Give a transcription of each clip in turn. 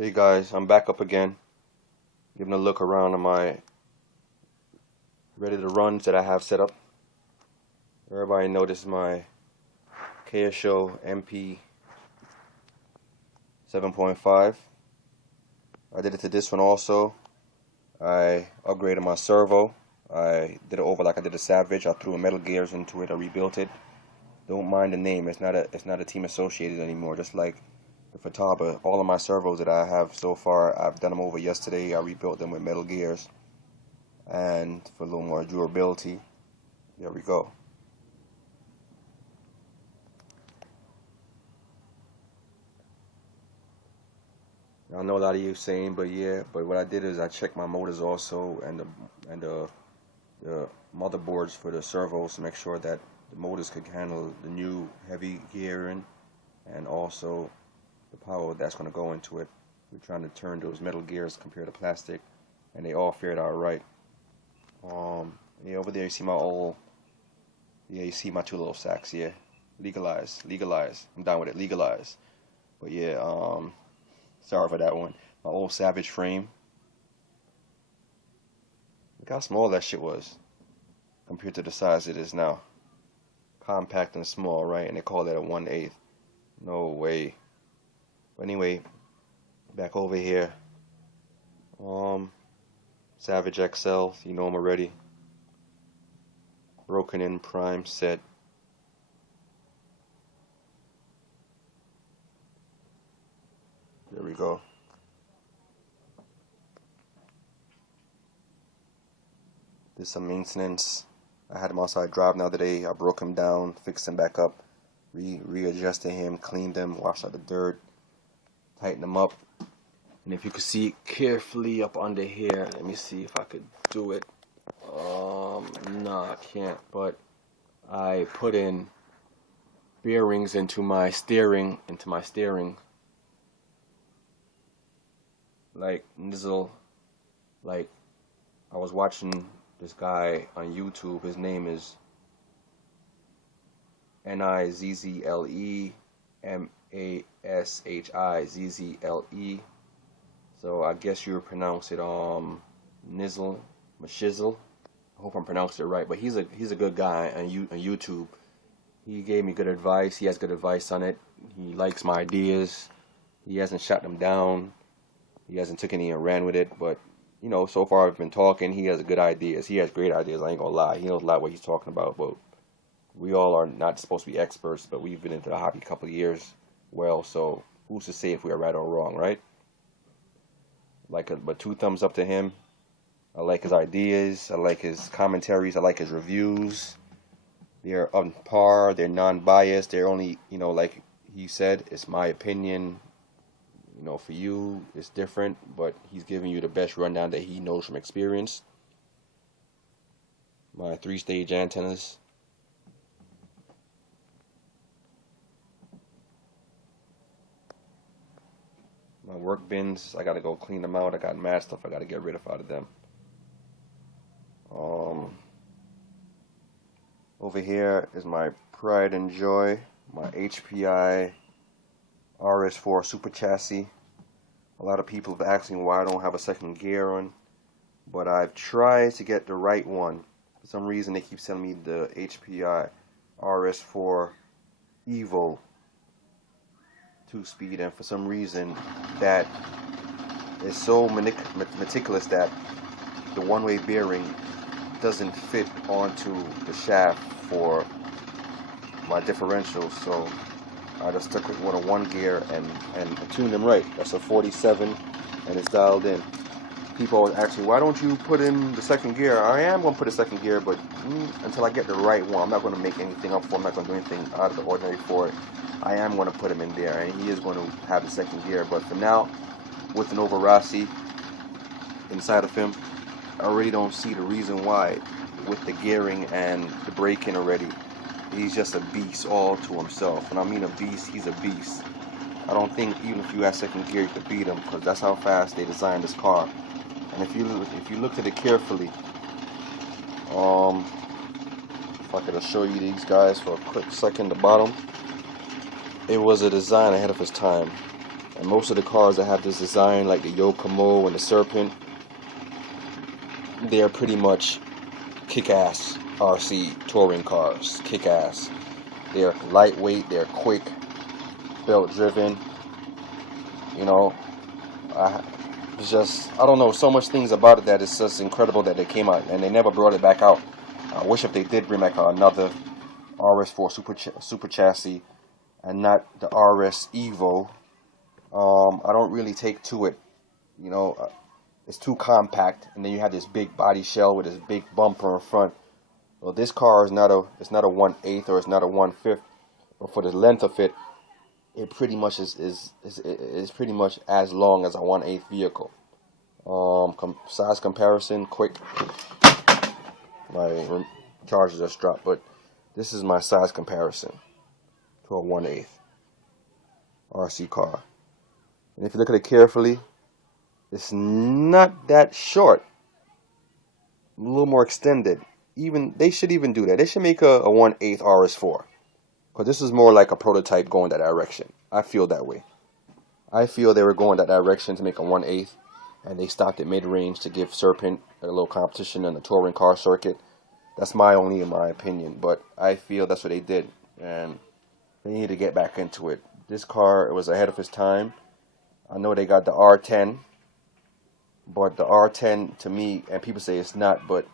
Hey guys, I'm back up again, giving a look around at my ready to runs that I have set up. Everybody noticed my Kyosho MP 7.5. I did it to this one also. I upgraded my servo. I did it over like I did the Savage. I threw metal gears into it. I rebuilt it. Don't mind the name. It's not a team associated anymore. Just like the Futaba, all of my servos that I have so far, I've done them over yesterday. I rebuilt them with metal gears, and for a little more durability, there we go. I know a lot of you saying, but what I did is I checked my motors also and the motherboards for the servos to make sure that the motors could handle the new heavy gearing and also the power that's going to go into it. We're trying to turn those metal gears compared to plastic, and they all fared out right. Yeah, over there you see my old, yeah, you see my two little sacks. Yeah, legalize. I'm down with it, legalize. But yeah, sorry for that one. My old Savage frame. Look how small that shit was compared to the size it is now. Compact and small, right? And they call that a 1/8. No way. But anyway, back over here. Savage XL, you know them already. Broken in prime set. There we go. Did some maintenance. I had him outside driving the other day. I broke him down, fixed him back up, readjusted him, cleaned him, washed out the dirt, tightened him up. And if you could see it carefully up under here, let me see if I could do it. No, I can't. But I put in bearings into my steering, like nizzle. Like I was watching this guy on YouTube. His name is Nizzle Mashi, so I guess you would pronounce it Nizzle Mashizzle. I hope I'm pronouncing it right, but he's a good guy on YouTube. He gave me good advice. He has good advice on it. He likes my ideas. He hasn't shot them down. He hasn't took any and ran with it, but you know, so far I've been talking. He has good ideas. He has great ideas. I ain't gonna lie. He knows a lot what he's talking about, but we all are not supposed to be experts, but we've been into the hobby a couple of years. Well, so who's to say if we are right or wrong, right? But 2 thumbs up to him. I like his ideas. I like his commentaries. I like his reviews. They're on par. They're non-biased. They're only, you know, like he said, it's my opinion. You know, for you, it's different, but he's giving you the best rundown that he knows from experience. My 3-stage antennas. My work bins, I gotta go clean them out. I got mad stuff I gotta get rid of out of them. Over here is my pride and joy, my Hpi RS4 super chassis. A lot of people have asked me why I don't have a second gear on, but I've tried to get the right one. For some reason they keep sending me the Hpi RS4 Evo 2-speed, and for some reason that is so meticulous that the one-way bearing doesn't fit onto the shaft for my differentials, so I just stuck with a 1 gear and tuned them right. That's a 47 and it's dialed in. People always ask me, why don't you put in the second gear? I am going to put a second gear, but until I get the right one, I'm not going to make anything up for it. I'm not going to do anything out of the ordinary for it. I am going to put him in there, and he is going to have the second gear. But for now, with an over Rc inside of him, I really don't see the reason why, with the gearing and the braking already, he's just a beast all to himself. When I mean a beast, he's a beast. I don't think even if you had second gear, you could beat him, because that's how fast they designed this car. And if you looked at it carefully, if I could show you these guys for a quick second, the bottom, it was a design ahead of its time. And most of the cars that have this design, like the Yokomo and the Serpent, they are pretty much kick-ass RC touring cars. Kick-ass. They're lightweight, they're quick, belt-driven. You know, it's just, I don't know, so much things about it that it's just incredible that they came out, and they never brought it back out. I wish if they did bring back another RS4 super chassis and not the RS Evo. I don't really take to it, you know. It's too compact, and then you have this big body shell with this big bumper in front. Well, this car is not a 1/8 or it's not a 1/5, but for the length of it, it pretty much is pretty much as long as a 1/8 vehicle. Size comparison, quick. My charger just dropped, but this is my size comparison to a 1/8 RC car. And if you look at it carefully, it's not that short. A little more extended. Even they should even do that. They should make a 1/8 RS4, because this is more like a prototype going that direction. I feel that way. I feel they were going that direction to make a 1/8, and they stopped at mid-range to give Serpent a little competition in the touring car circuit. That's my opinion, but I feel that's what they did, and they need to get back into it. This car, it was ahead of its time. I know they got the R10, but the R10 to me, and people say it's not, but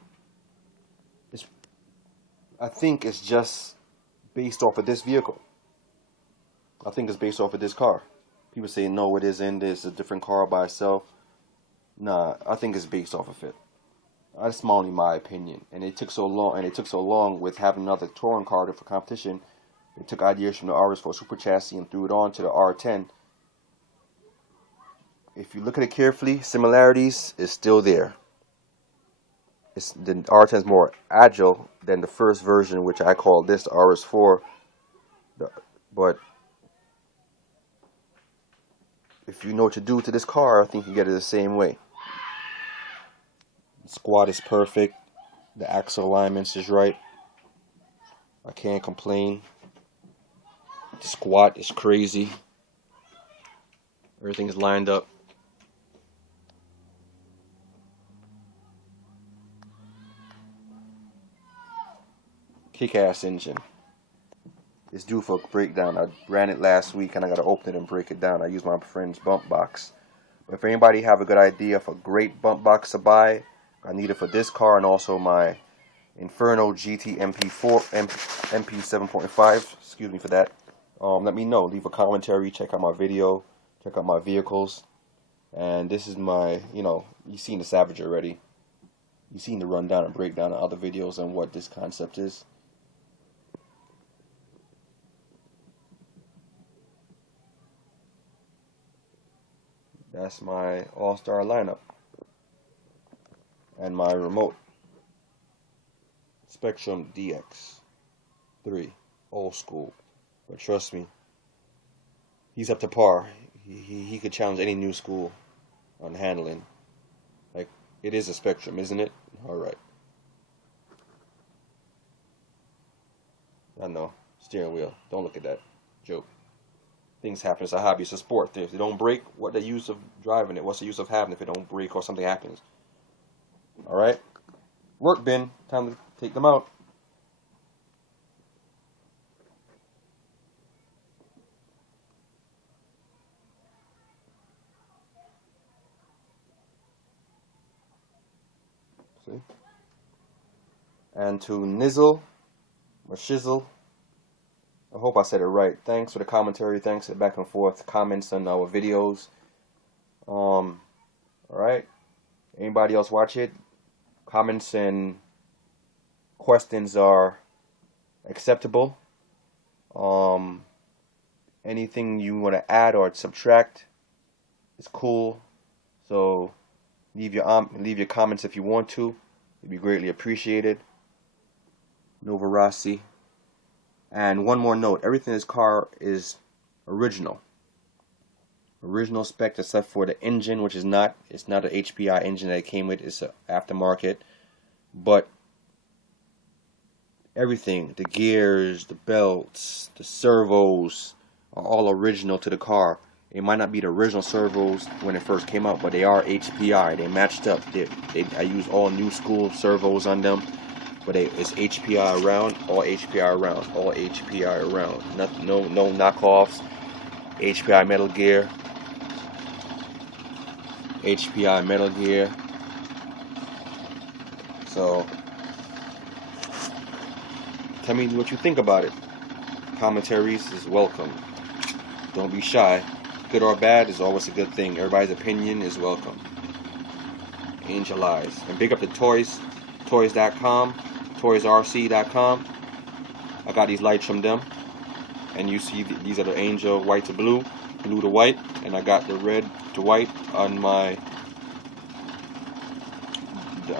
I think it's just based off of this vehicle. I think it's based off of this car. People say no, it isn't. It's a different car by itself. Nah, I think it's based off of it. That's only my opinion. And it took so long, with having another touring car for competition. They took ideas from the RS4 super chassis and threw it on to the R10. If you look at it carefully, similarities is still there. The R10 is more agile than the first version, which I call this the RS4. But if you know what to do to this car, I think you get it the same way. The squat is perfect. The axle alignments is right. I can't complain. The squat is crazy. Everything is lined up. Kick-ass engine. It's due for a breakdown. I ran it last week and I gotta open it and break it down. I used my friend's bump box. But if anybody have a good idea of a great bump box to buy, I need it for this car and also my Inferno GT MP 7.5. Excuse me for that. Let me know. Leave a commentary. Check out my video. Check out my vehicles. And this is my, you've seen the Savage already. You've seen the rundown and breakdown of other videos and what this concept is. That's my all-star lineup. And my remote. Spectrum DX3. Old school. But trust me, he's up to par. He could challenge any new school on handling. Like, it is a Spectrum, isn't it? Alright. I know. Steering wheel. Don't look at that. Joke. Things happen. It's a hobby. It's a sport. If they don't break, what the use of driving it? What's the use of having it if it don't break or something happens? Alright? Work bin. Time to take them out. See? And to Nizzle, or Shizzle, I hope I said it right. Thanks for the commentary. Thanks for the back and forth comments on our videos. Alright. Anybody else watch it? Comments and questions are acceptable. Anything you want to add or subtract is cool. So leave your comments if you want to. It'd be greatly appreciated. Nova Rossi. And one more note, everything in this car is original. Original spec except for the engine, which is not, it's not an HPI engine that it came with, it's an aftermarket. But everything, the gears, the belts, the servos are all original to the car. It might not be the original servos when it first came out, but they are HPI. They matched up. I use all new school servos on them, but it's HPI around, all HPI around, all HPI around. No knockoffs. HPI Metal Gear. HPI Metal Gear. So, tell me what you think about it. Commentaries is welcome. Don't be shy. Good or bad is always a good thing. Everybody's opinion is welcome. Angel Eyes. And big up the toys. Toys.com. ToysRC.com. I got these lights from them. And you see these are the angel white to blue. Blue to white. And I got the red to white on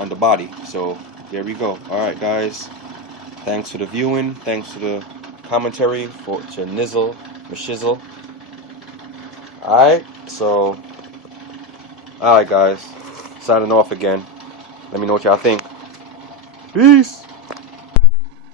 the body. So there we go. Alright guys. Thanks for the viewing. Thanks for the commentary to Nizzle, Mashizzle. Alright, so alright guys, signing off again. Let me know what y'all think. Peace.